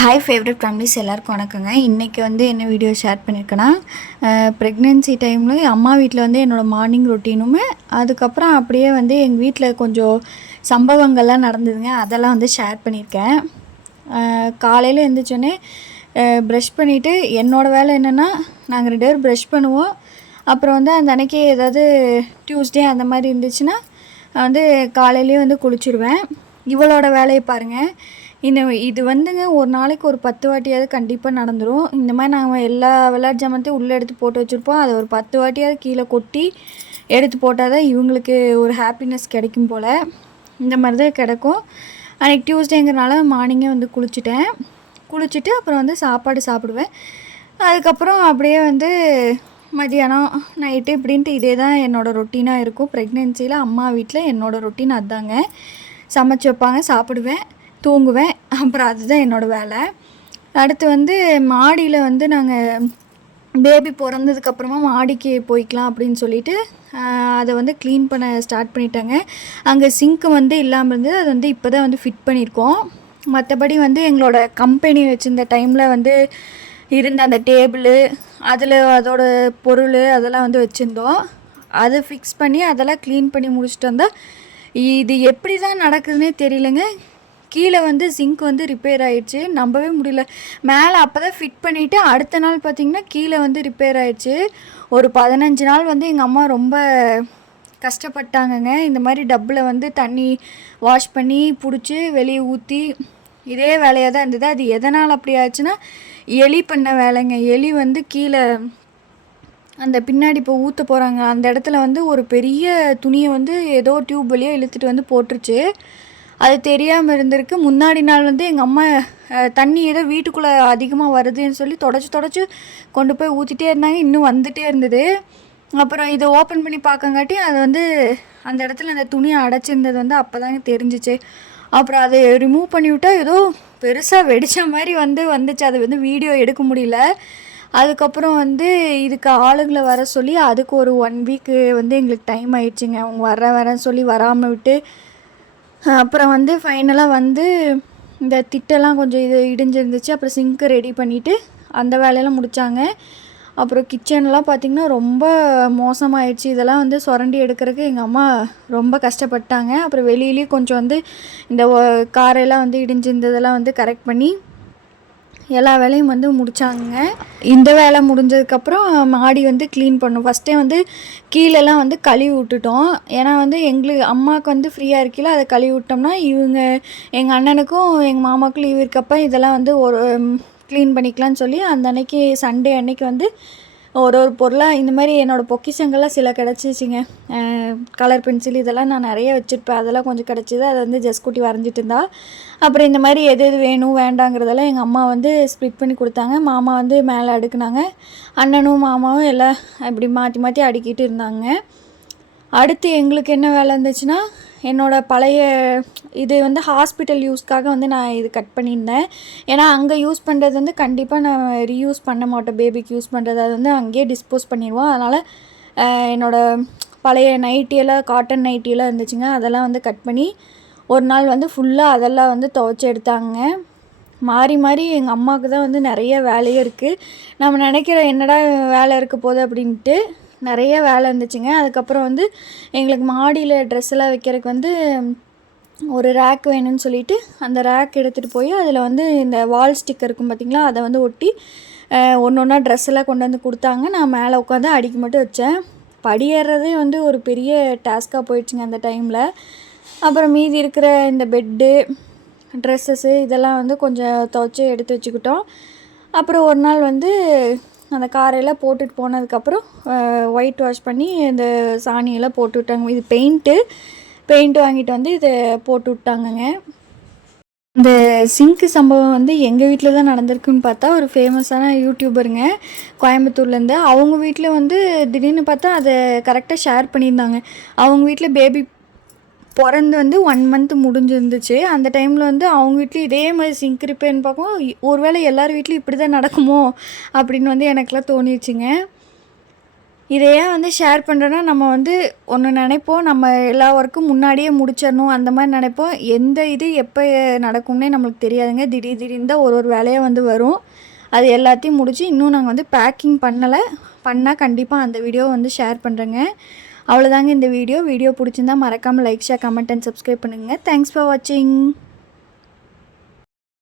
Hi favourite families எல்லாருக்கும் வணக்கங்க. இன்றைக்கி வந்து என்ன வீடியோ ஷேர் பண்ணியிருக்கேன்னா, ப்ரெக்னென்சி டைமில் அம்மா வீட்டில் வந்து என்னோடய மார்னிங் ரொட்டீனுமே, அதுக்கப்புறம் அப்படியே வந்து எங்கள் வீட்டில் கொஞ்சம் சம்பவங்கள்லாம் நடந்ததுங்க. அதெல்லாம் வந்து ஷேர் பண்ணியிருக்கேன். காலையில் எழுந்திரிச்சோன்னே ப்ரஷ் பண்ணிவிட்டு என்னோடய வேலை என்னென்னா, நாங்கள் 2 பேரும் ப்ரஷ் பண்ணுவோம். அப்புறம் வந்து அந்த அன்றைக்கி ஏதாவது டியூஸ்டே அந்த மாதிரி இருந்துச்சுன்னா வந்து காலையிலேயே வந்து குளிச்சுடுவேன். இவளோட வேலையை பாருங்கள். இது வந்துங்க ஒரு நாளைக்கு ஒரு 10 வாட்டியாவது கண்டிப்பாக நடந்துடும். இந்த மாதிரி நாங்கள் எல்லா விளையாட்டு ஜாமானத்தையும் உள்ளே எடுத்து போட்டு வச்சுருப்போம். அதை ஒரு 10 வாட்டியாவது கீழே கொட்டி எடுத்து போட்டால் தான் இவங்களுக்கு ஒரு ஹாப்பினஸ் கிடைக்கும் போல். இந்த மாதிரி தான் கிடைக்கும். அன்றைக்கி டியூஸ்டேங்கிறனால மார்னிங்கே வந்து குளிச்சுட்டு அப்புறம் வந்து சாப்பாடு சாப்பிடுவேன். அதுக்கப்புறம் அப்படியே வந்து மதியானம் நைட்டு இப்படின்ட்டு இதே தான் என்னோடய ரொட்டீனாக இருக்கும். ப்ரெக்னென்சியில் அம்மா வீட்டில் என்னோடய ரொட்டீன் அதுதாங்க. சமைச்சி வைப்பாங்க, சாப்பிடுவேன், தூங்குவேன். அப்புறம் அதுதான் என்னோடய வேலை. அடுத்து வந்து மாடியில் வந்து நாங்கள் பேபி பிறந்ததுக்கப்புறமா மாடிக்கு போய்க்கலாம் அப்படின்னு சொல்லிட்டு அதை வந்து க்ளீன் பண்ண ஸ்டார்ட் பண்ணிட்டாங்க. அங்கே சிங்க்கு வந்து இல்லாமல் இருந்தது. அது வந்து இப்போ தான் வந்து ஃபிட் பண்ணியிருக்கோம். மற்றபடி வந்து எங்களோட கம்பெனி வச்சுருந்த டைமில் வந்து இருந்த அந்த டேபிளு, அதில் அதோட பொருள் அதெல்லாம் வந்து வச்சுருந்தோம். அதை ஃபிக்ஸ் பண்ணி அதெல்லாம் க்ளீன் பண்ணி முடிச்சுட்டு வந்தால் இது எப்படி தான் நடக்குதுன்னே தெரியலங்க. கீழே வந்து சிங்க் வந்து ரிப்பேர் ஆகிடுச்சு. நம்பவே முடியல. மேலே அப்போ தான் ஃபிட் பண்ணிவிட்டு அடுத்த நாள் பார்த்திங்கன்னா கீழே வந்து ரிப்பேர் ஆகிடுச்சு. ஒரு 15 நாள் வந்து எங்கள் அம்மா ரொம்ப கஷ்டப்பட்டாங்கங்க. இந்த மாதிரி டப்பில் வந்து தண்ணி வாஷ் பண்ணி பிடிச்சி வெளியே ஊற்றி இதே வேலையாக தான் இருந்தது. அது எதனால் அப்படி ஆச்சுன்னா எலி பண்ண வேலைங்க. எலி வந்து கீழே அந்த பின்னாடி இப்போ ஊற்ற போகிறாங்க அந்த இடத்துல வந்து ஒரு பெரிய துணியை வந்து ஏதோ டியூப் வழியாக இழுத்துட்டு வந்து போட்டுருச்சு. அது தெரியாமல் இருந்திருக்கு. முன்னாடி நாள் வந்து எங்கள் அம்மா தண்ணி ஏதோ வீட்டுக்குள்ளே அதிகமாக வருதுன்னு சொல்லி தொடச்சி கொண்டு போய் ஊற்றிட்டே இருந்தாங்க. இன்னும் வந்துகிட்டே இருந்தது. அப்புறம் இதை ஓப்பன் பண்ணி பார்க்கங்காட்டி அது வந்து அந்த இடத்துல அந்த துணியை அடைச்சிருந்தது வந்து அப்போ தாங்க தெரிஞ்சிச்சு. அப்புறம் அதை ரிமூவ் பண்ணிவிட்டால் ஏதோ பெருசாக வெடித்த மாதிரி வந்துச்சு. அது வந்து வீடியோ எடுக்க முடியல. அதுக்கப்புறம் வந்து இதுக்கு ஆளுங்களை வர சொல்லி அதுக்கு ஒரு 1 வீக்கு வந்து எங்களுக்கு டைம் ஆயிடுச்சுங்க. அவங்க வரேன்னு சொல்லி வராமல் விட்டு அப்புறம் வந்து ஃபைனலாக வந்து இந்த திட்டெல்லாம் கொஞ்சம் இடிஞ்சிருந்துச்சு. அப்புறம் சிங்க்கு ரெடி பண்ணிவிட்டு அந்த வேலையெல்லாம் முடித்தாங்க. அப்புறம் கிச்சன்லாம் பார்த்திங்கன்னா ரொம்ப மோசமாகிடுச்சு. இதெல்லாம் வந்து சுரண்டி எடுக்கிறதுக்கு எங்கள் அம்மா ரொம்ப கஷ்டப்பட்டாங்க. அப்புறம் வெளியிலேயும் கொஞ்சம் வந்து இந்த காரெல்லாம் வந்து இடிஞ்சிருந்ததெல்லாம் வந்து கரெக்ட் பண்ணி எல்லா வேலையும் வந்து முடித்தாங்க. இந்த வேலை முடிஞ்சதுக்கப்புறம் மாடி வந்து க்ளீன் பண்ணோம். ஃபஸ்ட்டே வந்து கீழெல்லாம் வந்து கழுவி விட்டுட்டோம். ஏன்னா வந்து எங்களுக்கு அம்மாவுக்கு வந்து ஃப்ரீயாக இருக்கையில் அதை கழுவி விட்டோம்னா எங்கள் அண்ணனுக்கும் எங்கள் மாமாவுக்கும் லீவ் இருக்கப்போ இதெல்லாம் வந்து ஒரு க்ளீன் பண்ணிக்கலான்னு சொல்லி அந்த அன்னைக்கு சண்டே அன்னைக்கு வந்து ஒரு பொருளாக இந்த மாதிரி என்னோடய பொக்கிஷங்கள்லாம் சில கிடச்சிச்சிங்க. கலர் பென்சில் இதெல்லாம் நான் நிறைய வச்சுருப்பேன். அதெல்லாம் கொஞ்சம் கிடச்சிது. அதை வந்து ஜஸ்குட்டி வரைஞ்சிட்டு இருந்தா. அப்புறம் இந்த மாதிரி எது வேணும் வேண்டாங்கிறதெல்லாம் எங்கள் அம்மா வந்து ஸ்ப்ளிட் பண்ணி கொடுத்தாங்க. மாமா வந்து மேலே அடுக்குனாங்க. அண்ணனும் மாமாவும் எல்லாம் இப்படி மாற்றி அடுக்கிட்டு இருந்தாங்க. அடுத்து எங்களுக்கு என்ன வேலை இருந்துச்சுன்னா, என்னோடய பழைய இது வந்து ஹாஸ்பிட்டல் யூஸ்க்காக வந்து நான் இது கட் பண்ணியிருந்தேன். ஏன்னா அங்கே யூஸ் பண்ணுறது வந்து கண்டிப்பாக நான் ரீயூஸ் பண்ண மாட்டேன். பேபிக்கு யூஸ் பண்ணுறது அது வந்து அங்கேயே டிஸ்போஸ் பண்ணிடுவோம். அதனால் என்னோடய பழைய நைட்டியெல்லாம் காட்டன் நைட்டியெல்லாம் இருந்துச்சுங்க. அதெல்லாம் வந்து கட் பண்ணி ஒரு நாள் வந்து ஃபுல்லாக அதெல்லாம் வந்து துவைச்சி எடுத்தாங்க. மாறி எங்கள் அம்மாவுக்கு தான் வந்து நிறைய வேலையே இருக்குது. நம்ம நினைக்கிற என்னடா வேலை இருக்க போகுது அப்படின்ட்டு நிறைய வேலை இருந்துச்சுங்க. அதுக்கப்புறம் வந்து எங்களுக்கு மாடியில் ட்ரெஸ் எல்லாம் வைக்கிறதுக்கு வந்து ஒரு ரேக் வேணும்னு சொல்லிவிட்டு அந்த ரேக் எடுத்துகிட்டு போய் அதில் வந்து இந்த வால் ஸ்டிக்கர் இருக்கும் பார்த்திங்களா, அதை வந்து ஒட்டி ஒன்றா ட்ரெஸ் எல்லாம் கொண்டு வந்து கொடுத்தாங்க. நான் மேலே உட்காந்து அடிக்க மட்டும் வச்சேன். படியேறதே வந்து ஒரு பெரிய டாஸ்க்காக போயிடுச்சுங்க அந்த டைமில். அப்புறம் மீதி இருக்கிற இந்த பெட்டு ட்ரெஸ்ஸஸ்ஸு இதெல்லாம் வந்து கொஞ்சம் துவைச்சி எடுத்து வச்சுக்கிட்டோம். அப்புறம் ஒரு நாள் வந்து அந்த காரையெல்லாம் போட்டுட்டு போனதுக்கப்புறம் ஒயிட் வாஷ் பண்ணி இந்த சாணியெல்லாம் போட்டு விட்டாங்க. இது பெயிண்ட் வாங்கிட்டு வந்து இதை போட்டு விட்டாங்கங்க. இந்த சிங்க்கு சம்பவம் வந்து எங்கள் வீட்டில் தான் நடந்திருக்குன்னு பார்த்தா ஒரு ஃபேமஸான யூடியூபருங்க கோயம்புத்தூர்லேருந்து. அவங்க வீட்டில் வந்து திடீர்னு பார்த்தா அதை கரெக்டாக ஷேர் பண்ணியிருந்தாங்க. அவங்க வீட்டில் பேபி பிறந்து வந்து 1 மந்த் முடிஞ்சிருந்துச்சு. அந்த டைமில் வந்து அவங்க வீட்லேயும் இதே மாதிரி சிங்க் ரிப்பேர்னு பார்க்கும். ஒருவேளை எல்லார் வீட்லேயும் இப்படி தான் நடக்குமோ அப்படின்னு வந்து எனக்குலாம் தோணிடுச்சுங்க. இதை ஏன் வந்து ஷேர் பண்ணுறேன்னா, நம்ம வந்து ஒன்று நினைப்போம், நம்ம எல்லா ஒர்க்கும் முன்னாடியே முடிச்சிடணும் அந்த மாதிரி நினைப்போம். எந்த இது எப்போ நடக்கும்னே நம்மளுக்கு தெரியாதுங்க. திடீர்னு தான் ஒரு வேலையாக வந்து வரும். அது எல்லாத்தையும் முடிச்சு இன்னும் நாங்கள் வந்து பேக்கிங் பண்ணலை. பண்ணால் கண்டிப்பாக அந்த வீடியோவை வந்து ஷேர் பண்ணுறேங்க. அவ்வளோதாங்க இந்த வீடியோ. வீடியோ பிடிச்சிருந்தா மறக்காமல் like, share, comment and subscribe பண்ணுங்கள். தேங்க்ஸ் ஃபார் வாட்சிங்.